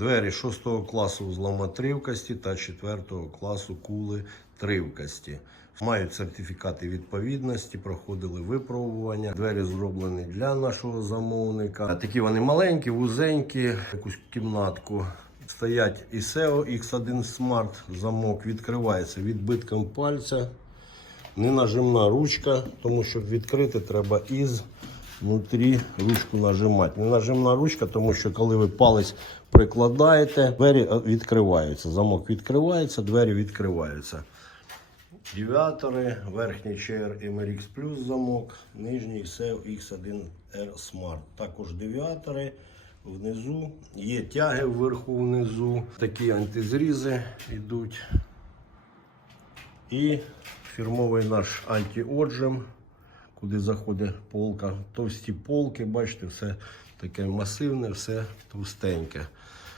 Двері 6 класу зломотривкості та 4 класу кули тривкості. Мають сертифікати відповідності, проходили випробування. Двері зроблені для нашого замовника. Такі вони маленькі, вузенькі, якусь кімнатку. Стоять ISEO X1 Smart. Замок відкривається відбитком пальця. Ненажимна ручка, тому щоб відкрити, треба із внутрі ручку нажимати. Ненажимна ручка, тому що коли ви палець прикладаєте, двері е, відкриваються. Замок відкривається, двері відкриваються. Девіатори, верхній CR MRX Plus замок, нижній SEO X1R Smart. Також девіатори внизу. Є тяги вверху внизу. Такі антизрізи йдуть. І фірмовий наш антиоджим, куди заходить полка. Товсті полки, бачите, все таке масивне, все товстеньке.